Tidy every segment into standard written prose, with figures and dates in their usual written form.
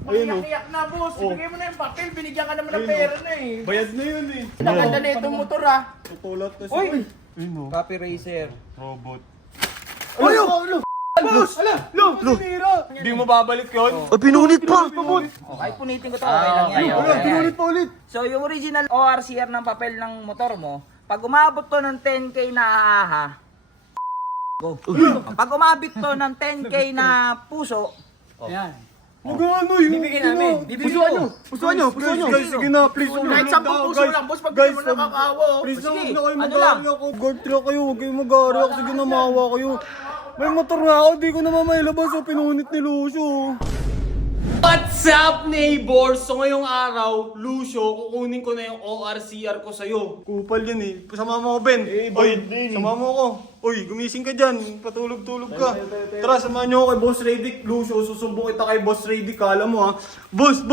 Iyak na, boss. Ibigay mo na yung papel. Binigyan ka naman ng pera na eh. Bayad na yun eh. Naganda na itong motor ah. Tutulot na siya. Uy! Ayun o. Copy racer. Robot. Boss! Di mo babalik yun? Pinunit pa! Okay, punitin ko to. Okay lang yan. Pinulit pa ulit. So, yung original ORCR ng papel ng motor mo, pag umabot to ng 10K na haha, go. Pag umabot to ng 10K na puso, Ayan. Magano yun? bibigyan namin. Bibigyan ko. Pusuan nyo. Guys, sige na, please. Kahit 10 puso lang, boss. Pagbigyan mo na kakaawa. Please lang, Sige, huwag na kayo ano mag-aari ako. Guard lang kayo, huwag kayo mag-aari ako. Sige na, maawa kayo. May motor nga ako, di ko na mamailabas. Pinunit ni Lucio. What's up, neighbors? So ngayong araw, Lucio, kukunin ko na yung ORCR ko sa'yo. Kupal yan eh. Sama mo ko, Ben. Oy, sama mo ko. Oy, gumising ka dyan. Patulog-tulog ka. Tara, samahan niyo ako kay Boss Radic. Lucio, susumbong kita kay Boss Radic. Kala mo ha. Boss!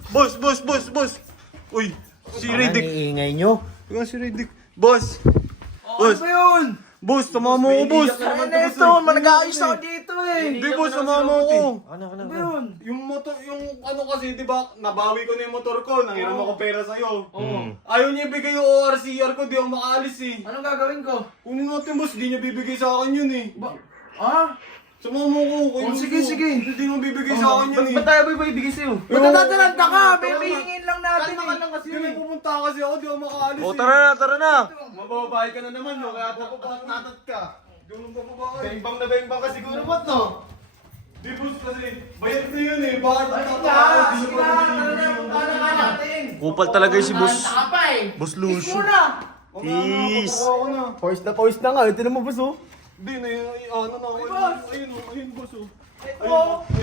Uy, si Radic. Iingay nyo. Ikaw si Radic. Boss! Boss! Ano yun? Boss, sama mo ko, boss! Ano na ito? Manag-aayos ako dito eh. Hindi, boss, sama mo ko. Ano yun? Yung motor, yung ano kasi, di ba, nabawi ko na yung motor ko, nanghiram ako pera sa'yo. Ayaw niya ibigay yung ORCR ko, di ako makaalis eh. Anong gagawin ko? Kunin natin, boss, di niya bibigay sa akin yun eh. Ah? Sama mo ko, kayo. Sige. Hindi mo bibigay sa akin yun eh. Ba't tayo ba ibigay sa'yo? Ba't natataranta ka? May hihingin lang natin eh. Hindi na pumunta kasi ako, di ako makaalis eh. Tara na! Mababahay ka na naman, no? Kaya natat ka. Di mo mababahay. Beng-bang ka siguro, ba't no? Di, boss, kasi bayad na yun eh. Bakit natatakot? Di nyo pa bibigay. Kupal talaga yung si Boss. Boss Lucio. Lucio. Peace! Pawis na nga. Ito naman, boss oh. Hindi na yun, ano na. Ayun, boss oh. Ito.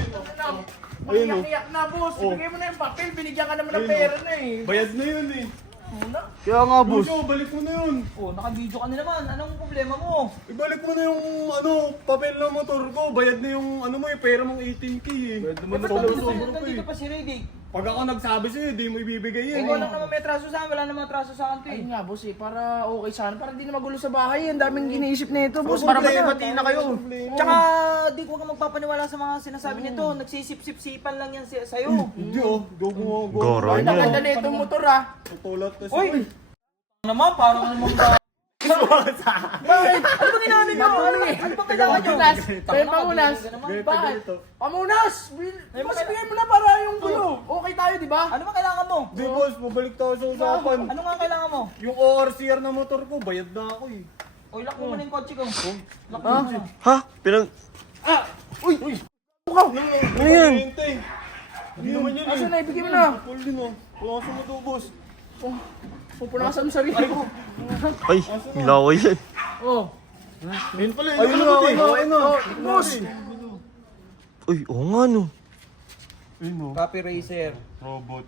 Iyak na, boss. Ibigay mo na yung papel. Binigyan ka naman ng pera na eh. Bayad na yun eh. Kaya nga, Lucio, balik mo na yun. oh, naka-video ka na naman. Anong problema mo? Ibalik mo na yung papel ng motor ko. Bayad na yung yung pera mong 18K eh. Nandito pa si Radic. Pag ako nagsabi sa'yo, di mo ibibigay yan. Ikaw lang naman may traso sa akin. Wala namang traso sa akin to eh. Ayun nga, boss eh. Para okay sana. Para hindi na magulo sa bahay. Ang daming giniisip na ito, boss. Para bati na kayo. Tsaka, di ko ka magpapaniwala sa mga sinasabi nito. Nagsisip-sip-sipan lang yan sa'yo. Hindi oh, go. Goro Ay, nyo. naganda na itong motor ah. Tutulot na siya. Uy! Naman, parang naman ba? Bakit? Ano ba ginagawa niyo? Ano ba kailangan niyo? Pamunas. Pamunas. Bakit? Pamunas! Mas bigay mo na para yung gulo. Okay tayo, di ba? Ano ba kailangan mo? Di boss, mabalik tayo sa usapan. Ano nga kailangan mo? Yung ORCR na motor ko, bayad na ako eh. Uy, lock mo muna yung kotse ko. Lock mo Ha? muna. Ha? Ano yan? Hindi naman yun eh. Asan na? Ibigay mo na. Full din oh. Punasan mo to boss. Pupunasan mo sarili ko. Ay, milaway yan. Oh. Ayun pala, ayun na. Boss! Uy, oo nga no. Ayun oh. Copy racer. Robot.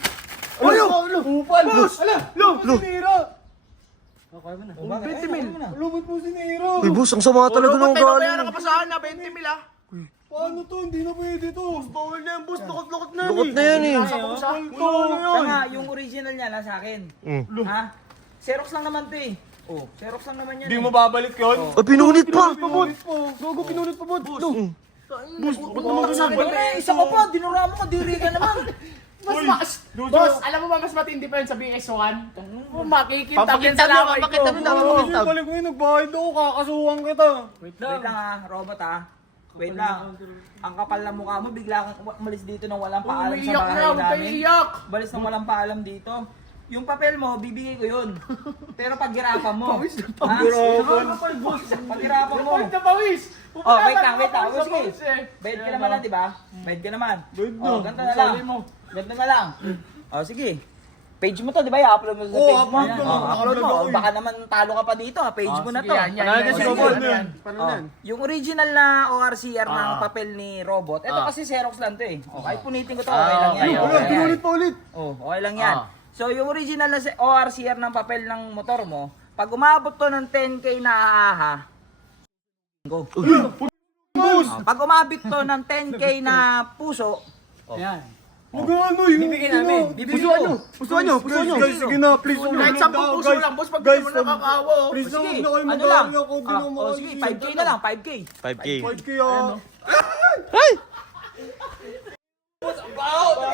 Upal! Boss! Sinira! O, bakit? 20 mil. Robot mo sinira! Uy, boss, ang sama talaga ng Bayaran ugali. ka pa sa akin na 20 mil ah. Paano to? Hindi na pwede to. Bawal na yan boss, lakot-lakot na Lukot na yan eh. Tanga, yung original niya nasa akin. Ha? Xerox lang naman to eh. Oh, Xerox lang naman yan. Hindi eh. mo babalik yun? Pinunit pa! Gago, pinulit pa bot. Boss, ba't naman ganyan? Siyempre, isa ka pa, dinura mo, kadiri ka naman. Boss, alam mo ba mas matindi pa yun sa BS1? Makikita yan sa laway ko. Balik mo yun, nagbayad ako, kakasuhan kita. Wait lang robot ah. Wait lang. Ang kapal na mukha mo, bigla kang umalis dito nang walang paalam sa Umiiyak na, bahay huwag kayo namin. iyak. Balis nang walang paalam dito. Yung papel mo, bibigay ko yun. Pero paghirapan mo. Paghirapan mo. Pawis na pawis. Oh, wait lang. Oh, sige. Pawis eh. Bayad ka naman na, di ba? Bayad ka naman. Bayad na. Oh, ganito na lang. Ganito na lang. Oh, sige. Page mo to, di ba? I-upload mo sa page mo. upload ko. Upload mo. Naka-upload Baka naman talo ka pa dito. Page mo na to. Oh, yung original na ORCR ng papel ni Robot, ito kasi Xerox lang to eh. Okay, punitin ko to, okay lang yan. Pinulit pa ulit. Oh, okay lang yan. So, yung original na ORCR ng papel ng motor mo, pag umabot to ng 10K na haha, go. Boss! Pag umabot to ng 10K na puso, Magano yun? bibigyan namin. Bibigyan ko. Pusuan nyo. Guys, sige na, please. Kahit 10 puso lang, boss, pagbigyan mo na kakaawa. Please lang, Sige, huwag na kayo ano lang? mag-aari ako. Di na Oh, sige, 5K na lang, 5K. 5K. 5K ah.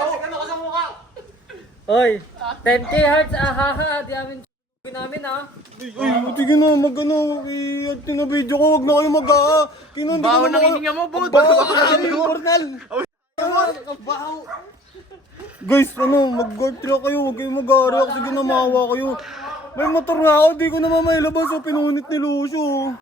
Oy, 10k hearts, ahaha, di amin namin ha. Ay, sige na, mag-ano, i-add na video ko, huwag na kayo kinundi ko Baho na ng hininga mo, bud. Cornel! Guys, mag-guard lang kayo, huwag kayong mag-react, sige na, maawa kayo. May motor nga ako, di ko na mamailabas, pinunit ni Lucio.